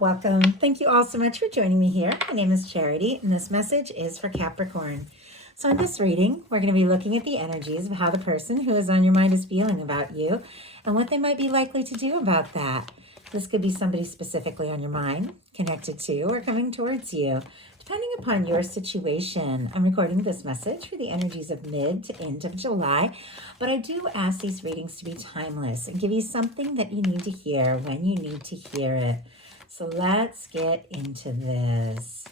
welcome. Thank you all so much for joining me here. My name is Charity, and this message is for Capricorn. So in this reading, we're going to be looking at the energies of how the person who is on your mind is feeling about you and what they might be likely to do about that. This could be somebody specifically on your mind, connected to, or coming towards you, depending upon your situation. I'm recording this message for the energies of mid to end of July, but I do ask these readings to be timeless and give you something that you need to hear when you need to hear it. So let's get into this.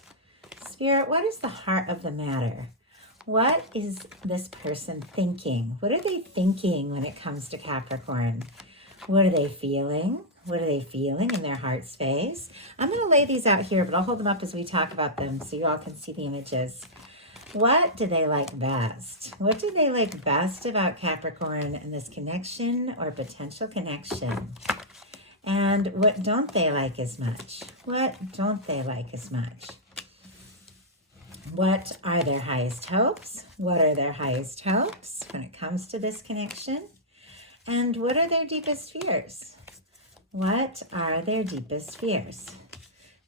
Spirit, what is the heart of the matter? What is this person thinking? What are they thinking when it comes to Capricorn? What are they feeling? What are they feeling in their heart space? I'm going to lay these out here, but I'll hold them up as we talk about them so you all can see the images. What do they like best? What do they like best about Capricorn and this connection or potential connection? And what don't they like as much? What don't they like as much? What are their highest hopes? What are their highest hopes when it comes to this connection? And what are their deepest fears? What are their deepest fears?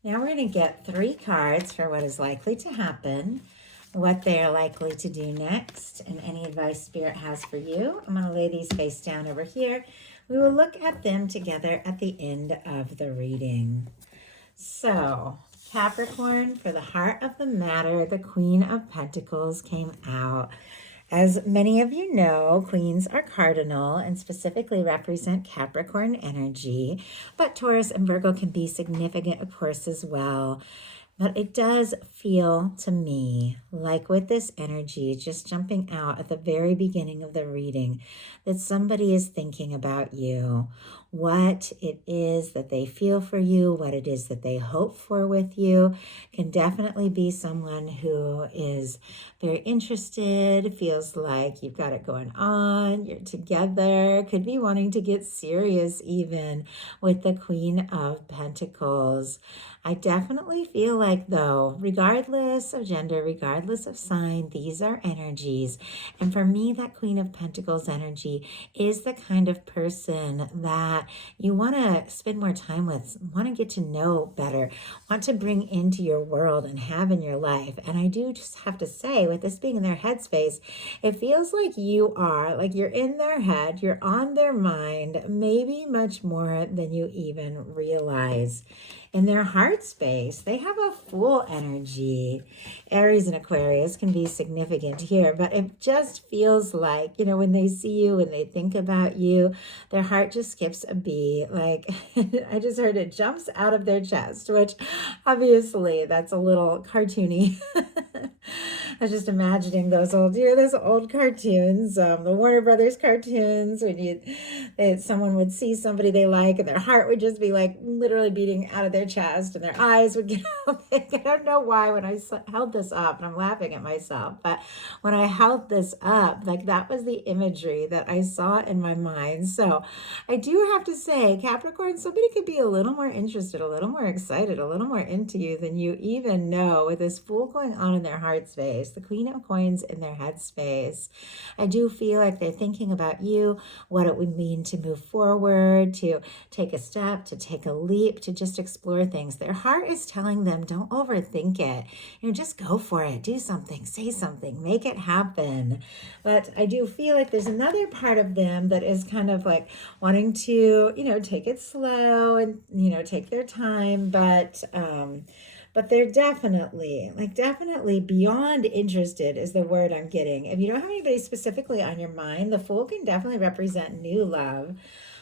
Now we're going to get 3 cards for what is likely to happen, what they are likely to do next, and any advice Spirit has for you. I'm going to lay these face down over here. We will look at them together at the end of the reading. So, Capricorn, for the heart of the matter, the Queen of Pentacles came out. As many of you know, queens are cardinal and specifically represent Capricorn energy, but Taurus and Virgo can be significant, of course, as well. But it does feel to me like with this energy just jumping out at the very beginning of the reading that somebody is thinking about you, what it is that they feel for you, what it is that they hope for with you. Can definitely be someone who is very interested, feels like you've got it going on, you're together, could be wanting to get serious even with the Queen of Pentacles. I definitely feel like, though, regardless of gender, regardless of sign, these are energies. And for me, that Queen of Pentacles energy is the kind of person that you want to spend more time with, want to get to know better, want to bring into your world and have in your life. And I do just have to say, with this being in their headspace, it feels like you are, like you're in their head, you're on their mind, maybe much more than you even realize. In their heart space, they have a Fool energy. Aries and Aquarius can be significant here, but it just feels like, you know, when they see you, when they think about you, their heart just skips a beat. Like, I just heard it jumps out of their chest, which obviously that's a little cartoony. I was just imagining those old cartoons, the Warner Brothers cartoons, when someone would see somebody they like and their heart would just be like literally beating out of their chest and their eyes would get big. I don't know why when I held this up, and I'm laughing at myself, but when I held this up, like that was the imagery that I saw in my mind. So I do have to say, Capricorn, somebody could be a little more interested, a little more excited, a little more into you than you even know with this Fool going on in their heart space, the Queen of Coins in their head space. I do feel like they're thinking about you, what it would mean to move forward, to take a step, to take a leap, to just explore things. Their heart is telling them, don't overthink it. You know, just go for it. Do something, say something, make it happen. But I do feel like there's another part of them that is kind of like wanting to, you know, take it slow and, you know, take their time, but they're definitely beyond interested is the word I'm getting. If you don't have anybody specifically on your mind, the Fool can definitely represent new love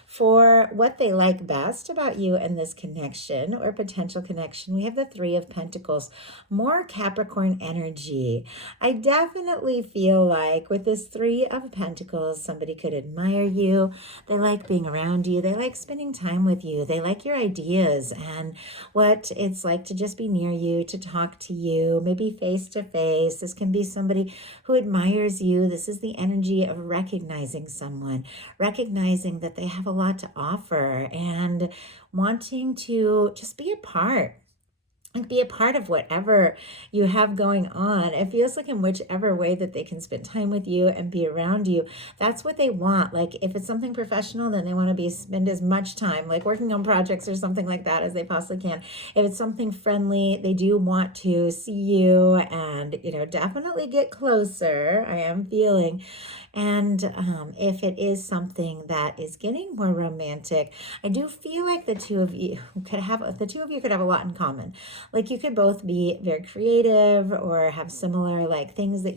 for what they like best about you and this connection or potential connection. We have the 3 of Pentacles, more Capricorn energy. I definitely feel like with this 3 of Pentacles, somebody could admire you. They like being around you. They like spending time with you. They like your ideas and what it's like to just be near you, to talk to you, maybe face to face. This can be somebody who admires you. This is the energy of recognizing someone, recognizing that they have a lot to offer and wanting to just be a part and be a part of whatever you have going on. It feels like in whichever way that they can spend time with you and be around you, that's what they want. Like if it's something professional, then they want to be spend as much time like working on projects or something like that as they possibly can. If it's something friendly, they do want to see you and, definitely get closer. I am feeling. And if it is something that is getting more romantic, I do feel like the two of you could have a lot in common. Like you could both be very creative or have similar like things that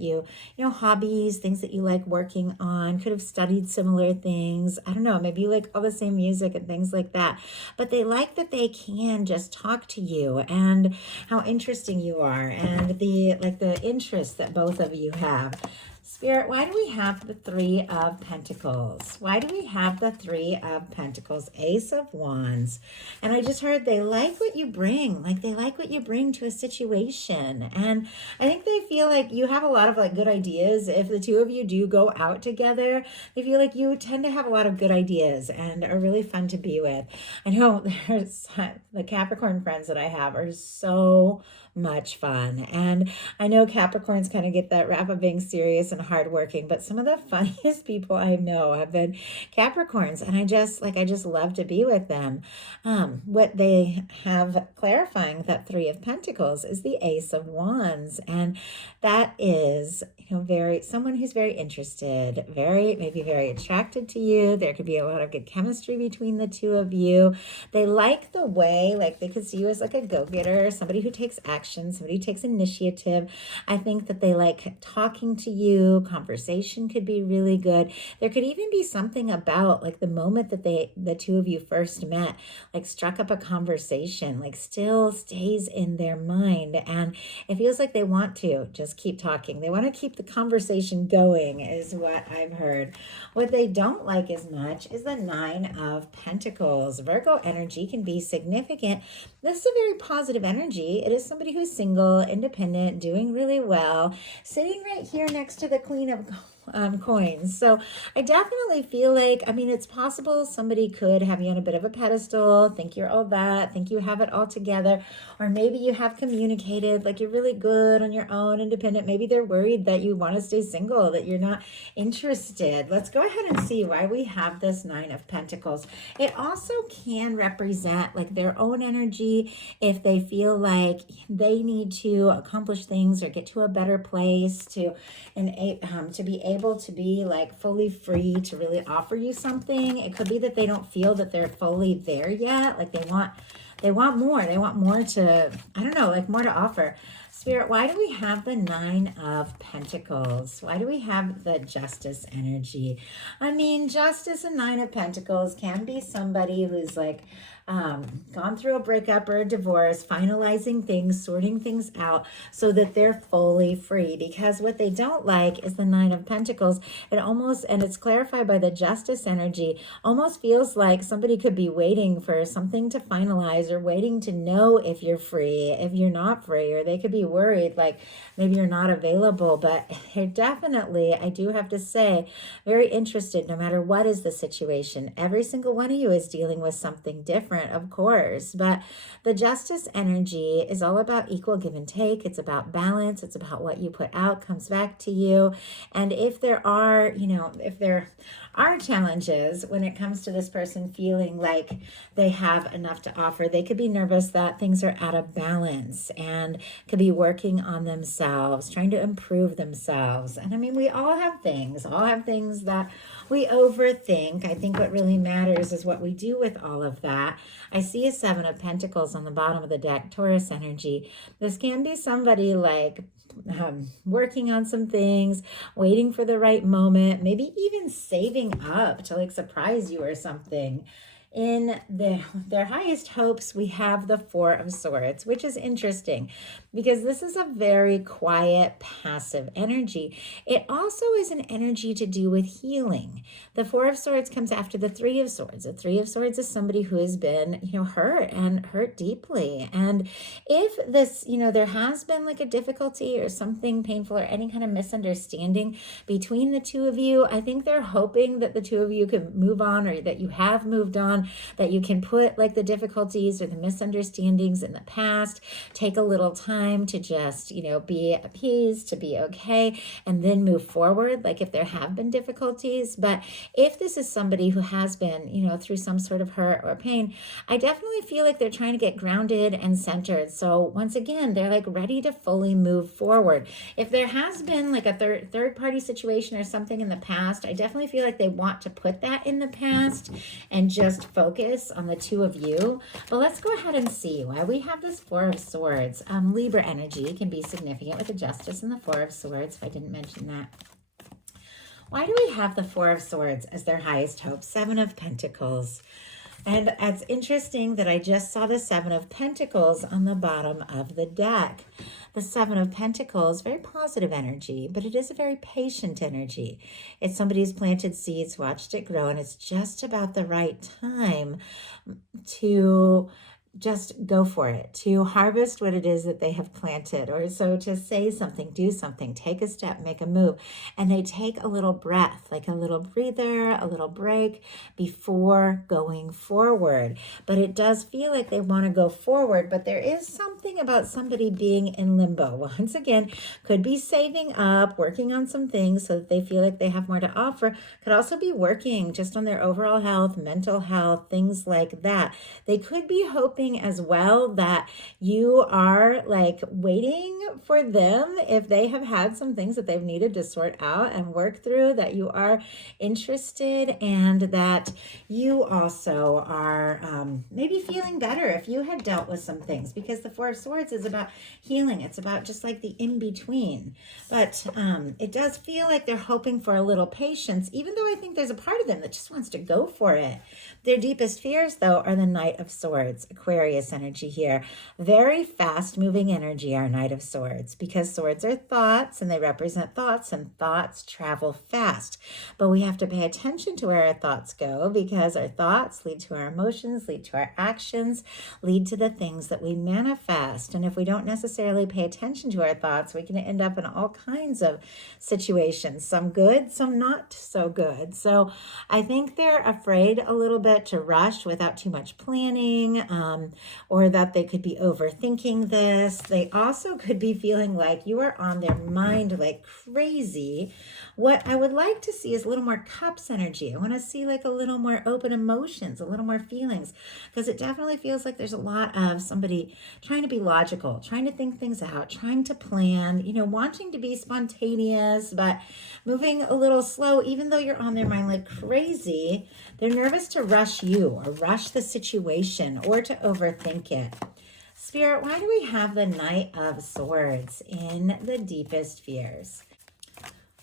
hobbies, things that you like working on, could have studied similar things. I don't know, maybe you like all the same music and things like that. But they like that they can just talk to you and how interesting you are and the interest that both of you have. Spirit, why do we have the Three of Pentacles? Why do we have the Three of Pentacles? Ace of Wands. And I just heard they like what you bring. Like they like what you bring to a situation. And I think they feel like you have a lot of like good ideas. If the two of you do go out together, they feel like you tend to have a lot of good ideas and are really fun to be with. I know there's the Capricorn friends that I have are so much fun. And I know Capricorns kind of get that rap of being serious and hardworking, but some of the funniest people I know have been Capricorns. And I just love to be with them. What they have clarifying that Three of Pentacles is the Ace of Wands. And that is, someone who's very interested, maybe very attracted to you. There could be a lot of good chemistry between the two of you. They like the way, like they could see you as like a go-getter, somebody who takes action, somebody who takes initiative. I think that they like talking to you. Conversation could be really good. There could even be something about like the moment that the two of you first met, like struck up a conversation, like still stays in their mind. And it feels like they want to just keep talking. They want to keep the conversation going is what I've heard. What they don't like as much is the Nine of Pentacles. Virgo energy can be significant. This is a very positive energy. It is somebody who's single, independent, doing really well, sitting right here next to the Queen of coins. So I definitely feel like, it's possible somebody could have you on a bit of a pedestal, think you're all that, think you have it all together, or maybe you have communicated like you're really good on your own, independent. Maybe they're worried that you want to stay single, that you're not interested. Let's go ahead and see why we have this Nine of Pentacles. It also can represent like their own energy if they feel like they need to accomplish things or get to a better place to be able to be like fully free to really offer you something. It could be that they don't feel that they're fully there yet. Like they want more. They want more to, I don't know, like more to offer. Spirit, why do we have the Nine of Pentacles? Why do we have the Justice energy? Justice and Nine of Pentacles can be somebody who's like gone through a breakup or a divorce, finalizing things, sorting things out so that they're fully free. Because what they don't like is the Nine of Pentacles. And it's clarified by the Justice energy, almost feels like somebody could be waiting for something to finalize or waiting to know if you're free, if you're not free, or they could be worried like maybe you're not available. But they're definitely, I do have to say, very interested no matter what is the situation. Every single one of you is dealing with something different, of course, but the Justice energy is all about equal give and take. It's about balance. It's about what you put out comes back to you. And if there are challenges when it comes to this person feeling like they have enough to offer, they could be nervous that things are out of balance and could be working on themselves, trying to improve themselves. And we all have things that we overthink. I think what really matters is what we do with all of that. I see a Seven of Pentacles on the bottom of the deck, Taurus energy. This can be somebody like working on some things, waiting for the right moment, maybe even saving up to like surprise you or something. In their highest hopes, we have the Four of Swords, which is interesting because this is a very quiet, passive energy. It also is an energy to do with healing. The Four of Swords comes after the Three of Swords. The Three of Swords is somebody who has been, hurt and hurt deeply. And if this, there has been like a difficulty or something painful or any kind of misunderstanding between the two of you, I think they're hoping that the two of you can move on or that you have moved on on, that you can put like the difficulties or the misunderstandings in the past, take a little time to just, be appeased, to be okay, and then move forward, like if there have been difficulties. But if this is somebody who has been, through some sort of hurt or pain, I definitely feel like they're trying to get grounded and centered. So once again, they're like ready to fully move forward. If there has been like a third party situation or something in the past, I definitely feel like they want to put that in the past and just focus on the two of you. But let's go ahead and see why we have this Four of Swords. Libra energy can be significant with the Justice and the Four of Swords, if I didn't mention that. Why do we have the Four of Swords as their highest hope? Seven of Pentacles. And it's interesting that I just saw the Seven of Pentacles on the bottom of the deck. The Seven of Pentacles, very positive energy, but it is a very patient energy. It's somebody who's planted seeds, watched it grow, and it's just about the right time to just go for it, to harvest what it is that they have planted, or so to say something, do something, take a step, make a move. And they take a little breath, like a little breather, a little break before going forward. But it does feel like they want to go forward, but there is something about somebody being in limbo. Once again, could be saving up, working on some things so that they feel like they have more to offer. Could also be working just on their overall health, mental health, things like that. They could be hoping as well that you are like waiting for them if they have had some things that they've needed to sort out and work through, that you are interested, and that you also are maybe feeling better if you had dealt with some things, because the Four of Swords is about healing. It's about just like the in-between. But it does feel like they're hoping for a little patience, even though I think there's a part of them that just wants to go for it. Their deepest fears, though, are the Knight of Swords, Aquarius energy here. Very fast-moving energy, our Knight of Swords, because swords are thoughts, and they represent thoughts, and thoughts travel fast. But we have to pay attention to where our thoughts go, because our thoughts lead to our emotions, lead to our actions, lead to the things that we manifest. And if we don't necessarily pay attention to our thoughts, we can end up in all kinds of situations, some good, some not so good. So I think they're afraid a little bit to rush without too much planning, or that they could be overthinking this. They also could be feeling like you are on their mind like crazy. What I would like to see is a little more Cups energy. I want to see like a little more open emotions, a little more feelings, because it definitely feels like there's a lot of somebody trying to be logical, trying to think things out, trying to plan, wanting to be spontaneous, but moving a little slow, even though you're on their mind like crazy. They're nervous to rush you or rush the situation or to overthink it. Spirit, why do we have the Knight of Swords in the deepest fears?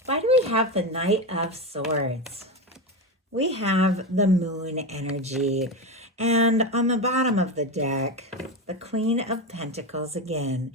Why do we have the Knight of Swords? We have the Moon energy. And on the bottom of the deck, the Queen of Pentacles again.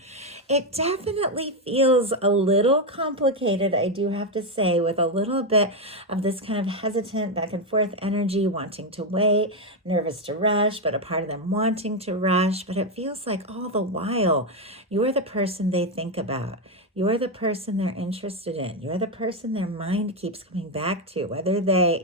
It definitely feels a little complicated, I do have to say, with a little bit of this kind of hesitant back and forth energy, wanting to wait, nervous to rush, but a part of them wanting to rush. But it feels like all the while, you're the person they think about. You're the person they're interested in. You're the person their mind keeps coming back to, whether they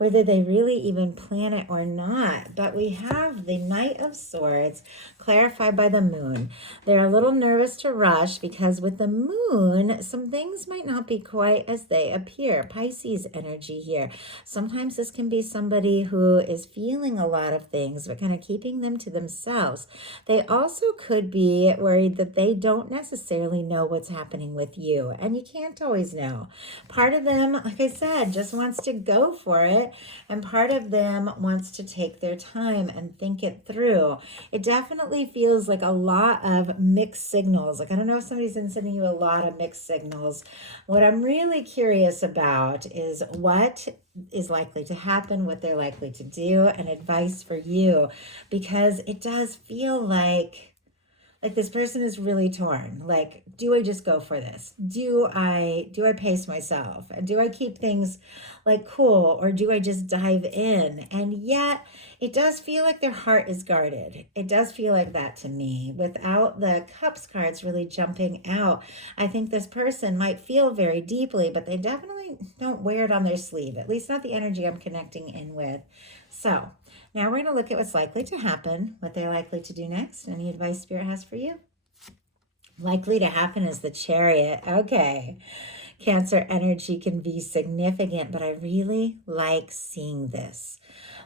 really even plan it or not. But we have the Knight of Swords clarified by the Moon. They're a little nervous to rush because with the Moon, some things might not be quite as they appear. Pisces energy here. Sometimes this can be somebody who is feeling a lot of things, but kind of keeping them to themselves. They also could be worried that they don't necessarily know what's happening with you, and you can't always know. Part of them, like I said, just wants to go for it, and part of them wants to take their time and think it through. It definitely feels like a lot of mixed signals. Like, I don't know if somebody's been sending you a lot of mixed signals. What I'm really curious about is what is likely to happen, what they're likely to do, and advice for you, because it does feel like this person is really torn. Like, do I just go for this? Do I pace myself? And do I keep things like cool, or do I just dive in? And yet it does feel like their heart is guarded. It does feel like that to me. Without the Cups cards really jumping out, I think this person might feel very deeply, but they definitely don't wear it on their sleeve, at least not the energy I'm connecting in with. So Now we're going to look at what's likely to happen, what they're likely to do next. Any advice Spirit has for you? Likely to happen is the Chariot. Okay. Cancer energy can be significant, but I really like seeing this.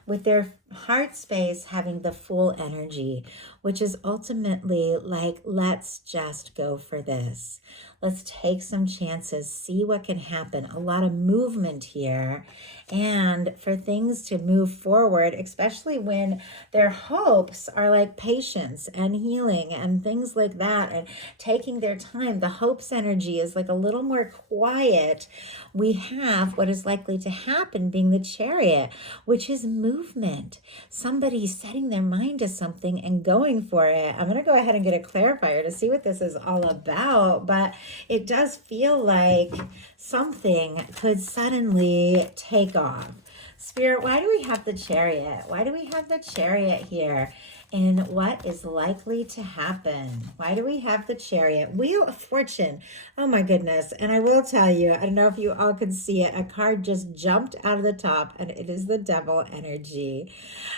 With their heart space having the full energy, which is ultimately like, let's just go for this. Let's take some chances, see what can happen. A lot of movement here. And for things to move forward, especially when their hopes are like patience and healing and things like that, and taking their time. The hopes energy is like a little more quiet. We have what is likely to happen being the Chariot, which is movement. Somebody setting their mind to something and going for it. I'm going to go ahead and get a clarifier to see what this is all about, but it does feel like something could suddenly take off. Spirit, why do we have the Chariot? Why do we have the Chariot here? And what is likely to happen? Why do we have the Chariot? Wheel of Fortune. Oh my goodness. And I will tell you, I don't know if you all can see it, a card just jumped out of the top and it is the Devil energy.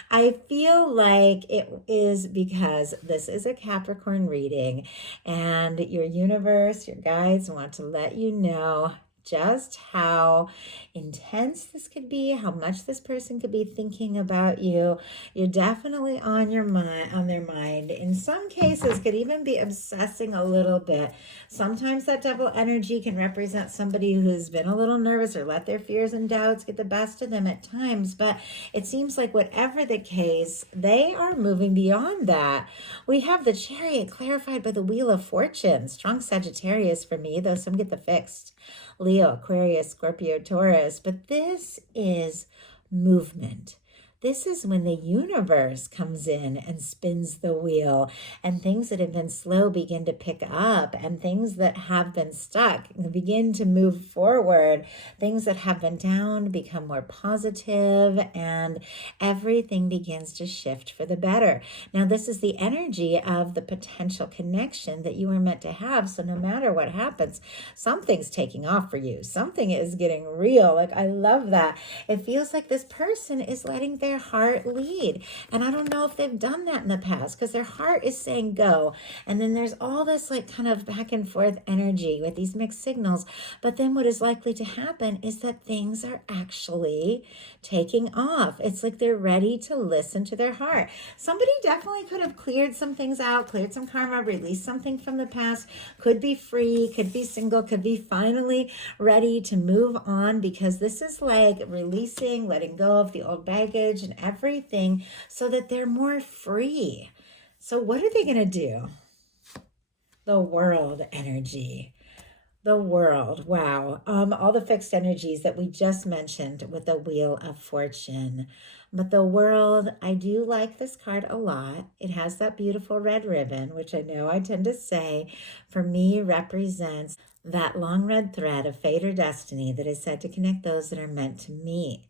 I feel like it is because this is a Capricorn reading and your universe, your guides want to let you know just how intense this could be, how much this person could be thinking about you. You're definitely on their mind. In some cases, could even be obsessing a little bit. Sometimes that Devil energy can represent somebody who's been a little nervous or let their fears and doubts get the best of them at times. But it seems like whatever the case, they are moving beyond that. We have the Chariot clarified by the Wheel of Fortune. Strong Sagittarius for me, though some get the fixed. Leo, Aquarius, Scorpio, Taurus, but this is movement. This is when the universe comes in and spins the wheel and things that have been slow begin to pick up and things that have been stuck begin to move forward. Things that have been down become more positive and everything begins to shift for the better. Now, this is the energy of the potential connection that you were meant to have. So no matter what happens, something's taking off for you. Something is getting real. Like, I love that. It feels like this person is letting their heart lead. And I don't know if they've done that in the past because their heart is saying go. And then there's all this like kind of back and forth energy with these mixed signals. But then what is likely to happen is that things are actually taking off. It's like they're ready to listen to their heart. Somebody definitely could have cleared some things out, cleared some karma, released something from the past, could be free, could be single, could be finally ready to move on because this is like releasing, letting go of the old baggage and everything so that they're more free. So what are they going to do? The World energy. The World. Wow. All the fixed energies that we just mentioned with the Wheel of Fortune. But the World, I do like this card a lot. It has that beautiful red ribbon, which I know I tend to say, for me represents that long red thread of fate or destiny that is said to connect those that are meant to meet.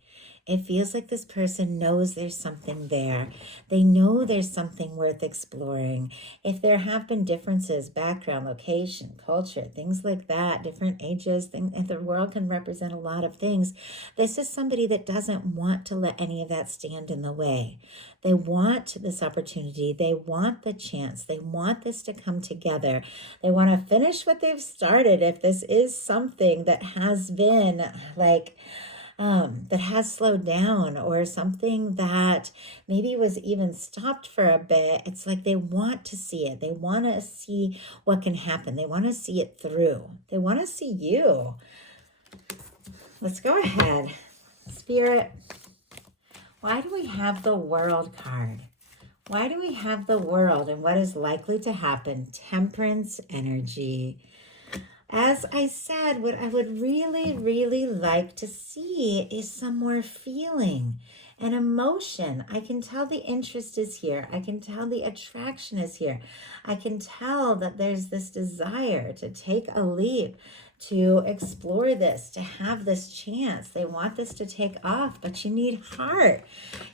It feels like this person knows there's something there. They know there's something worth exploring. If there have been differences, background, location, culture, things like that, different ages, the world can represent a lot of things. This is somebody that doesn't want to let any of that stand in the way. They want this opportunity. They want the chance. They want this to come together. They want to finish what they've started. If this is something that has been like, that has slowed down or something that maybe was even stopped for a bit, it's like they want to see it. They want to see what can happen. They want to see it through. They want to see you. Let's go ahead. Spirit, why do we have the World card? Why do we have the World and what is likely to happen? Temperance energy. As I said, what I would really, really like to see is some more feeling and emotion. I can tell the interest is here. I can tell the attraction is here. I can tell that there's this desire to take a leap, to explore this, to have this chance. They want this to take off, but you need heart,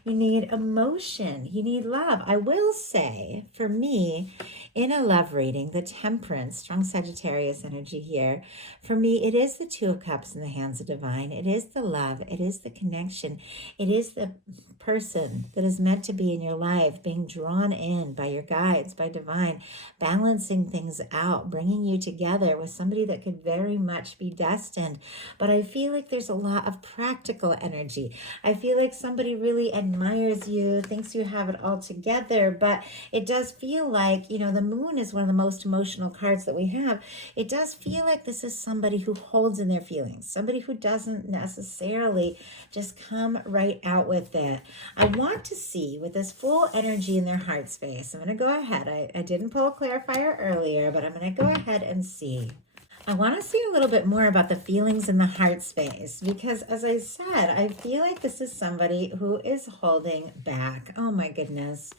you need emotion, you need love. I will say, for me, in a love reading, the Temperance, strong Sagittarius energy here, for me, it is the Two of Cups in the hands of divine. It is the love. It is the connection. It is the person that is meant to be in your life, being drawn in by your guides, by divine, balancing things out, bringing you together with somebody that could very much be destined. But I feel like there's a lot of practical energy. I feel like somebody really admires you, thinks you have it all together, but it does feel like, you know, the Moon is one of the most emotional cards that we have. It does feel like this is somebody who holds in their feelings, somebody who doesn't necessarily just come right out with it. I want to see with this full energy in their heart space. I'm going to go ahead. I didn't pull a clarifier earlier, but I'm going to go ahead and see. I want to see a little bit more about the feelings in the heart space because, as I said, I feel like this is somebody who is holding back. Oh my goodness.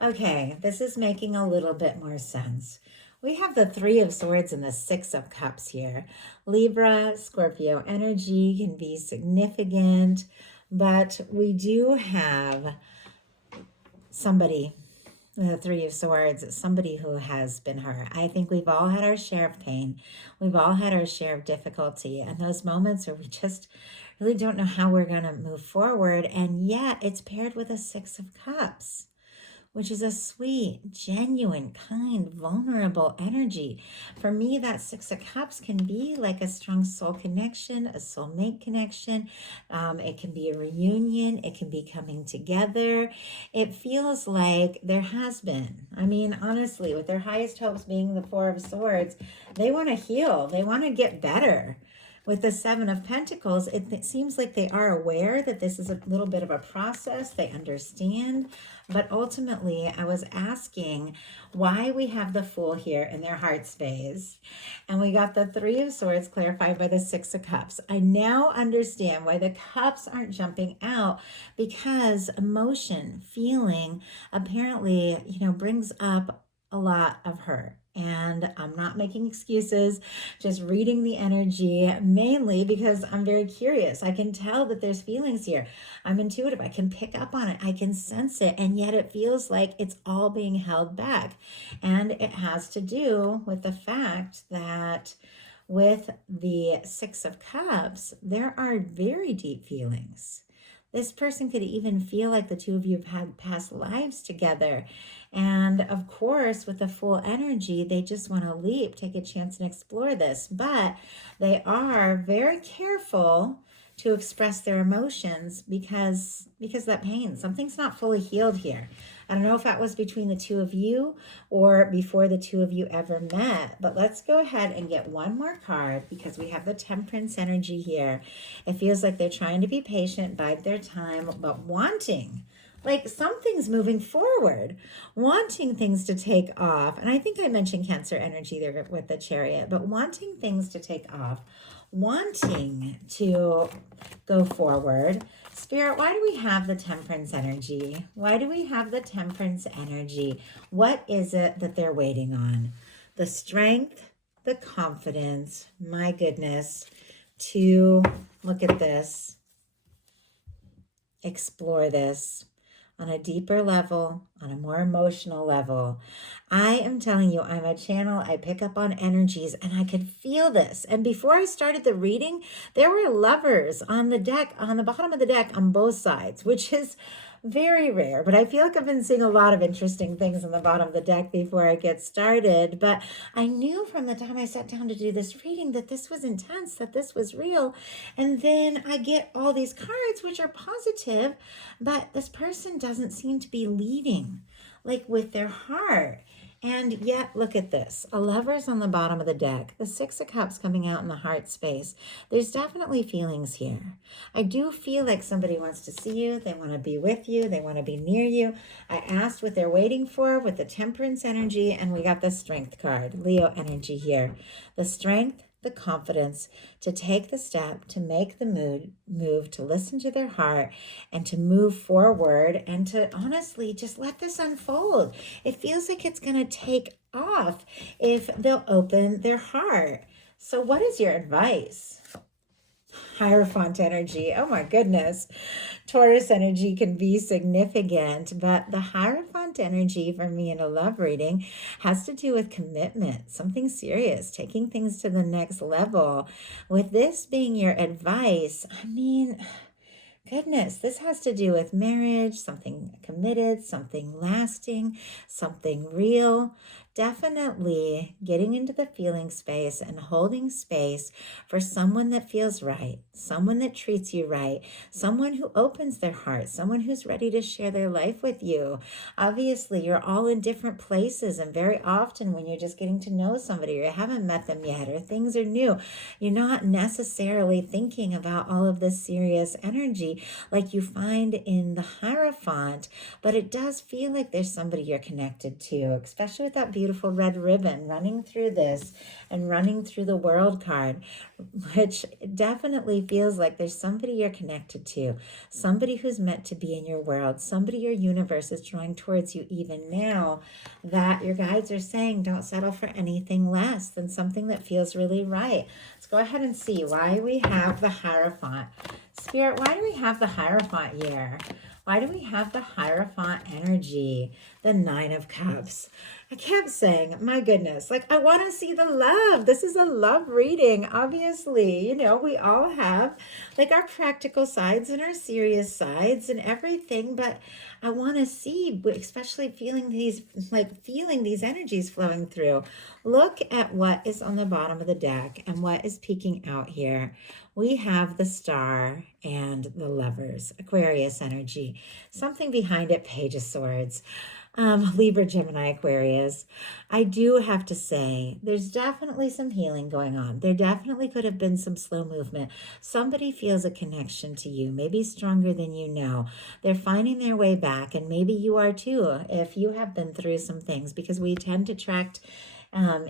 Okay, this is making a little bit more sense. We have the Three of Swords and the Six of Cups here. Libra, Scorpio energy can be significant, but we do have somebody, the Three of Swords, somebody who has been hurt. I think we've all had our share of pain. We've all had our share of difficulty, and those moments where we just really don't know how we're going to move forward, and yet it's paired with a Six of Cups, which is a sweet, genuine, kind, vulnerable energy. For me, that Six of Cups can be like a strong soul connection, a soulmate connection. It can be a reunion. It can be coming together. It feels like there has been. I mean, honestly, with their highest hopes being the Four of Swords, they want to heal. They want to get better. With the Seven of Pentacles, it seems like they are aware that this is a little bit of a process. They understand. But ultimately, I was asking why we have the Fool here in their heart space. And we got the Three of Swords clarified by the Six of Cups. I now understand why the cups aren't jumping out, because emotion, feeling, apparently, brings up a lot of hurt. And I'm not making excuses, just reading the energy, mainly because I'm very curious. I can tell that there's feelings here. I'm intuitive. I can pick up on it. I can sense it. And yet it feels like it's all being held back. And it has to do with the fact that with the Six of Cups, there are very deep feelings. This person could even feel like the two of you have had past lives together. And of course, with the full energy, they just want to leap, take a chance and explore this. But they are very careful to express their emotions because of that pain. Something's not fully healed here. I don't know if that was between the two of you or before the two of you ever met, but let's go ahead and get one more card because we have the Temperance energy here. It feels like they're trying to be patient, bide their time, but wanting, like something's moving forward, wanting things to take off. And I think I mentioned Cancer energy there with the Chariot, but wanting things to take off, wanting to go forward. Spirit, why do we have the Temperance energy? Why do we have the Temperance energy? What is it that they're waiting on? The strength, the confidence, my goodness, to look at this, explore this on a deeper level, on a more emotional level. I am telling you, I'm a channel. I pick up on energies and I could feel this. And before I started the reading, there were lovers on the deck, on the bottom of the deck on both sides, which is very rare. But I feel like I've been seeing a lot of interesting things on the bottom of the deck before I get started. But I knew from the time I sat down to do this reading that this was intense, that this was real. And then I get all these cards, which are positive, but this person doesn't seem to be leading, like with their heart. And yet, look at this. A lover's on the bottom of the deck. The Six of Cups coming out in the heart space. There's definitely feelings here. I do feel like somebody wants to see you. They want to be with you. They want to be near you. I asked what they're waiting for with the Temperance energy, and we got the Strength card. Leo energy here. The strength, the confidence to take the step, to make the move, to listen to their heart and to move forward and to honestly just let this unfold. It feels like it's going to take off if they'll open their heart. So what is your advice? Hierophant energy. Oh my goodness. Taurus energy can be significant, but the Hierophant energy for me in a love reading has to do with commitment, something serious, taking things to the next level. With this being your advice, I mean, goodness, this has to do with marriage, something committed, something lasting, something real. Definitely getting into the feeling space and holding space for someone that feels right, someone that treats you right, someone who opens their heart, someone who's ready to share their life with you. Obviously, you're all in different places, and very often when you're just getting to know somebody or you haven't met them yet or things are new, you're not necessarily thinking about all of this serious energy like you find in the Hierophant, but it does feel like there's somebody you're connected to, especially with that beautiful red ribbon running through this and running through the World card, which definitely feels like there's somebody you're connected to, somebody who's meant to be in your world, somebody your universe is drawing towards you even now, that your guides are saying don't settle for anything less than something that feels really right. Let's go ahead and see why we have the Hierophant. Spirit, why do we have the Hierophant here? Why do we have the Hierophant energy? The Nine of Cups. I kept saying, my goodness, like I want to see the love. This is a love reading, obviously. You know, we all have like our practical sides and our serious sides and everything, but I want to see, especially feeling these energies flowing through. Look at what is on the bottom of the deck and what is peeking out here. We have the Star and the Lovers, Aquarius energy. Something behind it, Page of Swords. Libra, Gemini, Aquarius. I do have to say, there's definitely some healing going on. There definitely could have been some slow movement. Somebody feels a connection to you, maybe stronger than you know. They're finding their way back, and maybe you are too, if you have been through some things, because we tend to attract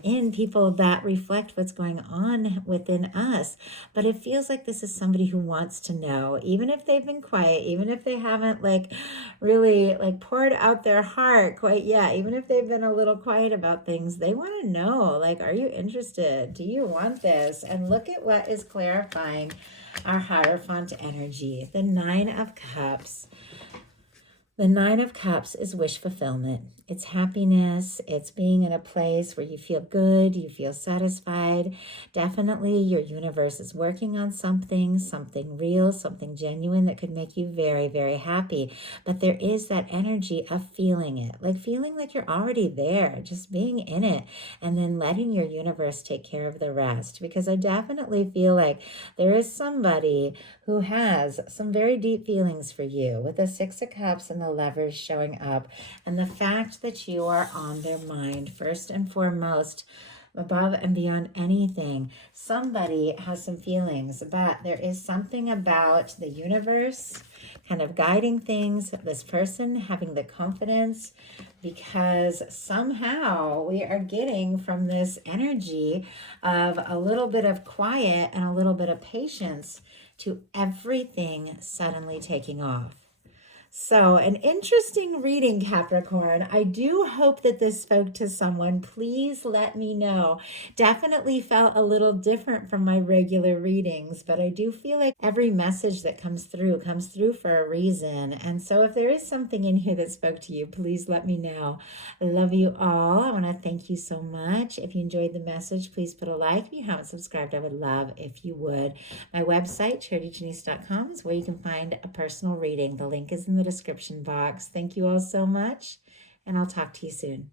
in people that reflect what's going on within us. But it feels like this is somebody who wants to know, even if they've been quiet, even if they haven't really poured out their heart quite yet, even if they've been a little quiet about things, they want to know, are you interested? Do you want this? And look at what is clarifying our Hierophant energy, the Nine of Cups. The Nine of Cups is wish fulfillment. It's happiness. It's being in a place where you feel good, you feel satisfied. Definitely your universe is working on something real, something genuine that could make you very, very happy. But there is that energy of feeling it, feeling like you're already there, just being in it, and then letting your universe take care of the rest. Because I definitely feel like there is somebody who has some very deep feelings for you, with the Six of Cups and the Lovers showing up, and the fact that you are on their mind first and foremost, above and beyond anything. Somebody has some feelings, but there is something about the universe kind of guiding things, this person having the confidence, because somehow we are getting from this energy of a little bit of quiet and a little bit of patience to everything suddenly taking off. So an interesting reading, Capricorn. I do hope that this spoke to someone. Please let me know. Definitely felt a little different from my regular readings, but I do feel like every message that comes through for a reason. And so if there is something in here that spoke to you, please let me know. I love you all. I want to thank you so much. If you enjoyed the message, please put a like. If you haven't subscribed, I would love if you would. My website, charityjanice.com, is where you can find a personal reading. The link is in the description box. Thank you all so much, and I'll talk to you soon.